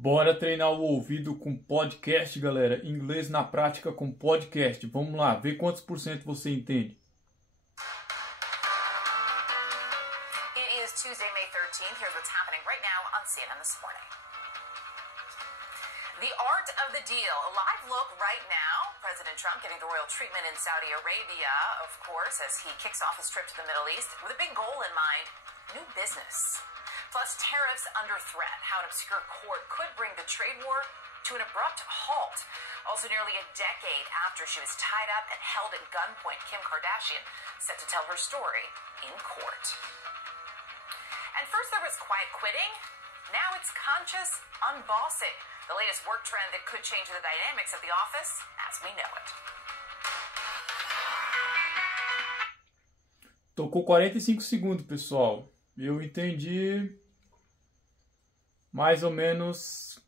Bora treinar o ouvido com podcast, galera. Inglês na prática com podcast. Vamos lá, ver quantos por cento você entende. It is Tuesday, May 13th. Here's what's happening right now on CNN This Morning. The art of the deal. A live look right now. President Trump getting the royal treatment in Saudi Arabia, of course, as he kicks off his trip to the Middle East with a big goal in mind: new business. Plus, tariffs under threat. How an obscure court could bring the trade war to an abrupt halt. Also, nearly a decade after she was tied up and held at gunpoint, Kim Kardashian set to tell her story in court. And first there was quiet quitting. Now it's conscious unbossing. The latest work trend that could change the dynamics of the office as we know it. Tocou 45 segundos, pessoal. Eu entendi mais ou menos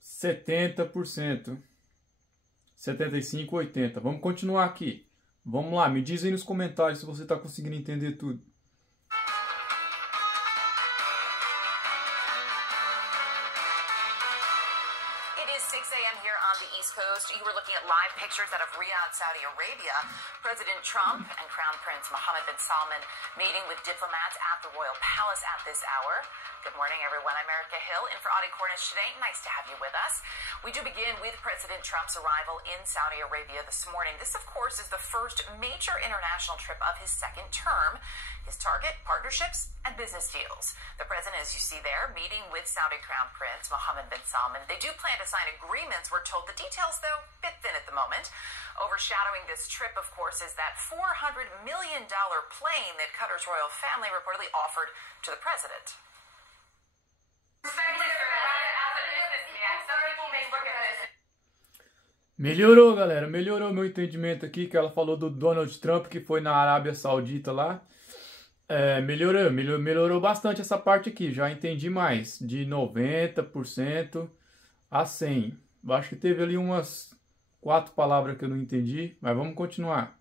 70%. 75, 80%. Vamos continuar aqui. Vamos lá, me diz aí nos comentários se você está conseguindo entender tudo. It is 6 a.m. here on the East Coast. You were looking at live pictures out of Riyadh, Saudi Arabia. President Trump and Crown Prince Mohammed bin Salman meeting with diplomats at the Royal Palace at this hour. Good morning, everyone. I'm Erica Hill, in for Audie Cornish today. Nice to have you with us. We do begin with President Trump's arrival in Saudi Arabia this morning. This, of course, is the first major international trip of his second term. His target, partnerships and business deals. The president, as you see there, meeting with Saudi Crown Prince Mohammed bin Salman. They do plan to sign agreements, we're told. The details, though, bit thin at the moment. Overshadowing this trip, of course, is that $400 million plane that Qatar's royal family reportedly offered to the president. Melhorou, galera. Melhorou meu entendimento aqui, que ela falou do Donald Trump, que foi na Arábia Saudita lá. Melhorou bastante essa parte aqui. Já entendi mais. De 90% a 100%. Acho que teve ali umas 4 palavras que eu não entendi, mas vamos continuar.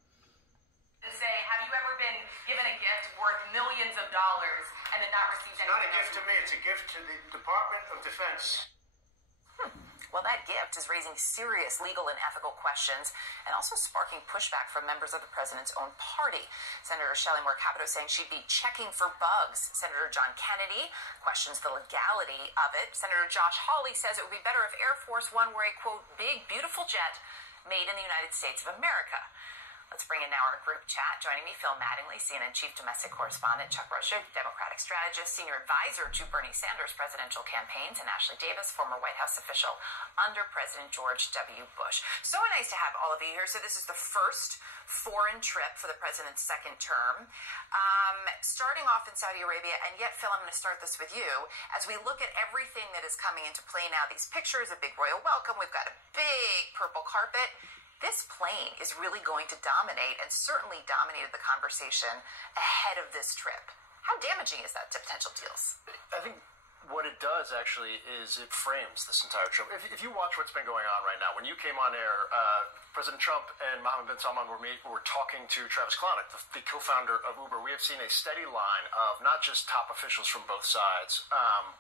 Well, that gift is raising serious legal and ethical questions and also sparking pushback from members of the president's own party. Senator Shelley Moore Capito saying she'd be checking for bugs. Senator John Kennedy questions the legality of it. Senator Josh Hawley says it would be better if Air Force One were a, quote, big, beautiful jet made in the United States of America. Let's bring in now our group chat. Joining me, Phil Mattingly, CNN Chief Domestic Correspondent, Chuck Rusher, Democratic Strategist, Senior Advisor to Bernie Sanders' presidential campaigns, and Ashley Davis, former White House official under President George W. Bush. So nice to have all of you here. So this is the first foreign trip for the president's second term. Starting off in Saudi Arabia, and yet, Phil, I'm going to start this with you. As we look at everything that is coming into play now, these pictures, a big royal welcome, we've got a big purple carpet. This plane is really going to dominate and certainly dominated the conversation ahead of this trip. How damaging is that to potential deals? I think what it does actually is it frames this entire trip. If you watch what's been going on right now, when you came on air, President Trump and Mohammed bin Salman were talking to Travis Kalanick, the co-founder of Uber. We have seen a steady line of not just top officials from both sides,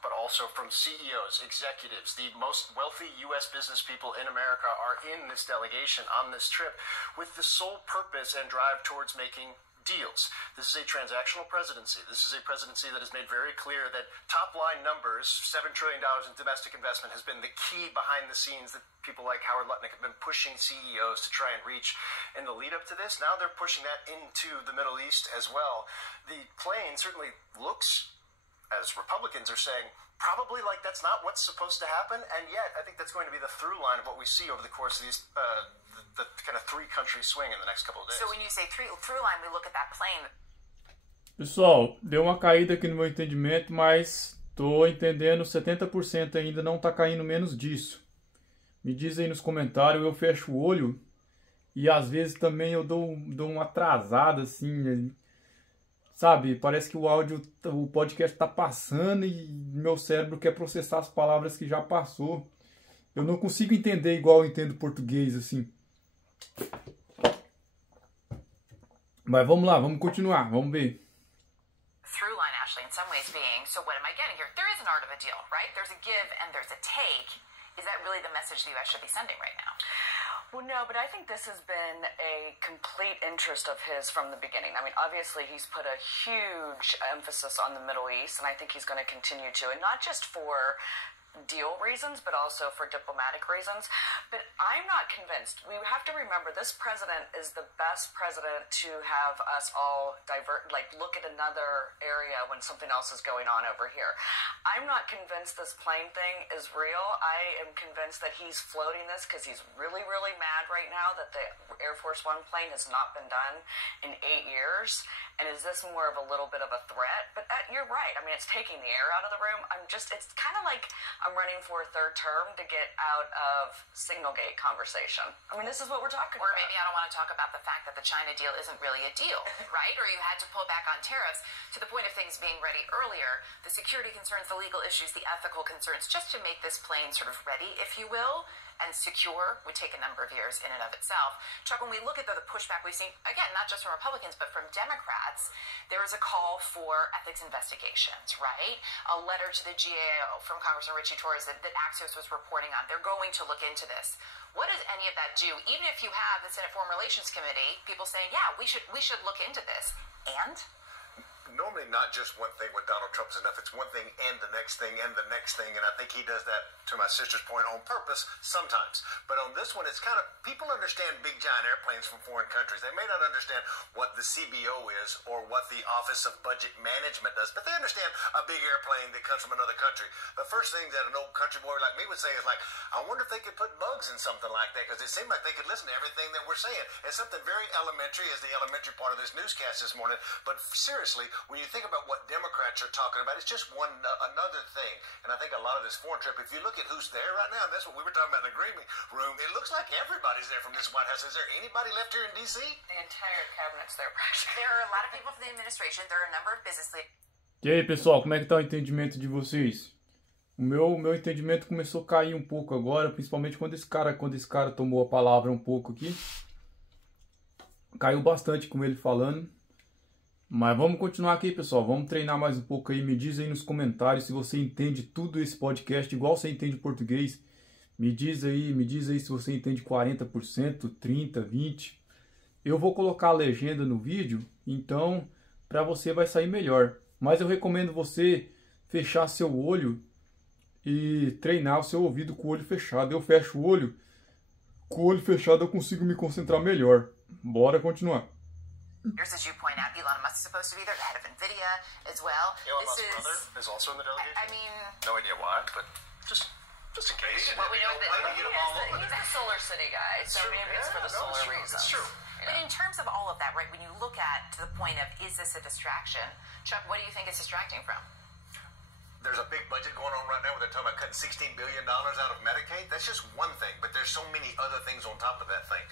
but also from CEOs, executives. The most wealthy U.S. business people in America are in this delegation on this trip with the sole purpose and drive towards making deals. This is a transactional presidency. This is a presidency that has made very clear that top-line numbers, $7 trillion in domestic investment, has been the key behind the scenes that people like Howard Lutnick have been pushing CEOs to try and reach in the lead-up to this. Now they're pushing that into the Middle East as well. The plane certainly looks, as Republicans are saying, probably like that's not what's supposed to happen, and yet I think that's going to be the through line of what we see over the course of these the kind of three-country swing in the next couple of days. So when you say through line, we look at that plane. Pessoal, deu uma caída aqui no meu entendimento, mas tô entendendo 70% ainda, não tá caindo menos disso. Me diz aí nos comentários, eu fecho o olho e às vezes também eu dou uma atrasada assim, sabe? Parece que o podcast tá passando e meu cérebro quer processar as palavras que já passou. Eu não consigo entender igual eu entendo português assim. Mas vamos lá, vamos continuar, vamos ver. Through line, Ashley, in some ways being, so what am I getting here? There is an art of a deal, right? There's a give and there's a take. Is that really the message the U.S. should be sending right now? Well, no, but I think this has been a complete interest of his from the beginning. I mean, obviously, he's put a huge emphasis on the Middle East, and I think he's going to continue to, and not just for deal reasons, but also for diplomatic reasons. But I'm not convinced. We have to remember this president is the best president to have us all look at another area when something else is going on over here. I'm not convinced this plane thing is real. I am convinced that he's floating this because he's really, really mad right now that the Air Force One plane has not been done in 8 years. And is this more of a little bit of a threat? But you're right. I mean, it's taking the air out of the room. It's kind of like I'm running for a third term to get out of Signalgate conversation. I mean, this is what we're talking about. Or maybe I don't want to talk about the fact that the China deal isn't really a deal, right? Or you had to pull back on tariffs to the point of things being ready earlier. The security concerns, the legal issues, the ethical concerns, just to make this plane sort of ready, if you will, and secure would take a number of years in and of itself. Chuck, when we look at the pushback we've seen, again, not just from Republicans, but from Democrats, there is a call for ethics investigations, right? A letter to the GAO from Congressman Richie Torres that Axios was reporting on. They're going to look into this. What does any of that do? Even if you have the Senate Foreign Relations Committee, people saying, yeah, we should look into this. And? Normally not just one thing with Donald Trump is enough. It's one thing and the next thing and the next thing. And I think he does that, to my sister's point, on purpose sometimes. But on this one, it's kind of, people understand big giant airplanes from foreign countries. They may not understand what the CBO is or what the Office of Budget Management does, but they understand a big airplane that comes from another country. The first thing that an old country boy like me would say is like, I wonder if they could put bugs in something like that, because it seemed like they could listen to everything that we're saying. And something very elementary is the elementary part of this newscast this morning. But seriously, when you think about what Democrats are talking about, it's just another thing. And I think a lot of this foreign trip, if you look at who's there right now, and that's what we were talking about in the green room, it looks like everybody's there from this White House. Is there anybody left here in D.C.? The entire cabinet's there, practically. There are a lot of people from the administration. There are a number of business leaders. E aí, pessoal, como é que tá o entendimento de vocês? O meu entendimento começou a cair um pouco agora, principalmente quando esse cara tomou a palavra um pouco aqui. Caiu bastante com ele falando. Mas vamos continuar aqui, pessoal. Vamos treinar mais um pouco aí. Me diz aí nos comentários se você entende tudo esse podcast igual você entende português. Me diz aí se você entende 40%, 30%, 20%. Eu vou colocar a legenda no vídeo, então para você vai sair melhor. Mas eu recomendo você fechar seu olho e treinar o seu ouvido com o olho fechado. Eu fecho o olho, com o olho fechado eu consigo me concentrar melhor. Bora continuar. As you point out, Elon Musk is supposed to be there, the head of NVIDIA as well. Elon Musk's brother is also in the delegation? I mean... No idea why, but just in case. Well, we know that he's the Solar City guy, so maybe it's for the solar reasons. It's true. But in terms of all of that, right, when you look at to the point of, is this a distraction? Chuck, what do you think it's distracting from? There's a big budget going on right now where they're talking about cutting $16 billion out of Medicaid. That's just one thing, but there's so many other things on top of that thing.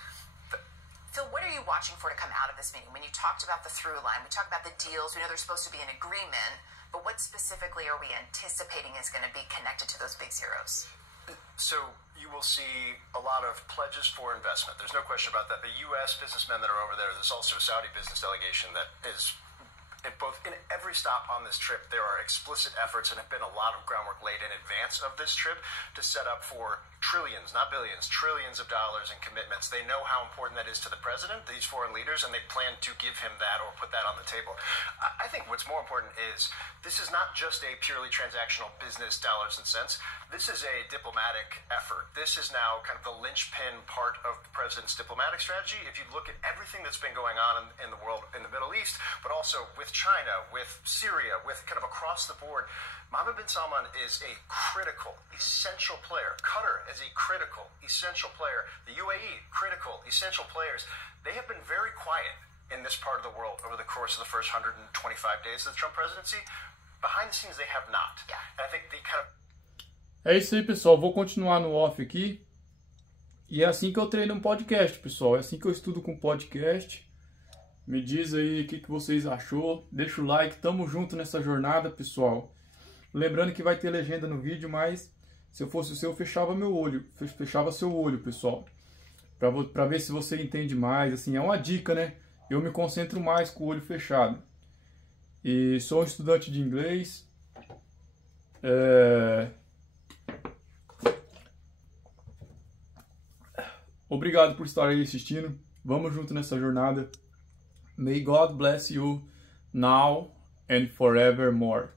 Phil, what are you watching for to come out of this meeting? When you talked about the through line, we talked about the deals, we know there's supposed to be an agreement, but what specifically are we anticipating is going to be connected to those big zeros? So you will see a lot of pledges for investment. There's no question about that. The U.S. businessmen that are over there, there's also a Saudi business delegation that is in every stop on this trip, there are explicit efforts and have been a lot of groundwork laid in advance of this trip to set up for trillions, not billions, trillions of dollars in commitments. They know how important that is to the president, these foreign leaders, and they plan to give him that or put that on the table. I think what's more important is this is not just a purely transactional business dollars and cents. This is a diplomatic effort. This is now kind of the linchpin part of the president's diplomatic strategy. If you look at everything that's been going on in the world, in the Middle East, but also with China, with Syria, with kind of across the board, Mohammed bin Salman is a critical, essential player. Qatar is a critical, essential player. The UAE, critical, essential players. They have been very quiet in this part of the world over the course of the first 125 days of the Trump presidency. Behind the scenes, they have not. Yeah. And I think the kind of... É isso aí, pessoal. Vou continuar no off aqui. E é assim que eu treino um podcast, pessoal. É assim que eu estudo com podcast. Me diz aí o que vocês achou. Deixa o like. Tamo junto nessa jornada, pessoal. Lembrando que vai ter legenda no vídeo, mas se eu fosse o seu, eu fechava meu olho. Fechava seu olho, pessoal. Pra ver se você entende mais. Assim, é uma dica, né? Eu me concentro mais com o olho fechado. E sou um estudante de inglês. Obrigado por estar aí assistindo. Vamos junto nessa jornada. May God bless you now and forevermore.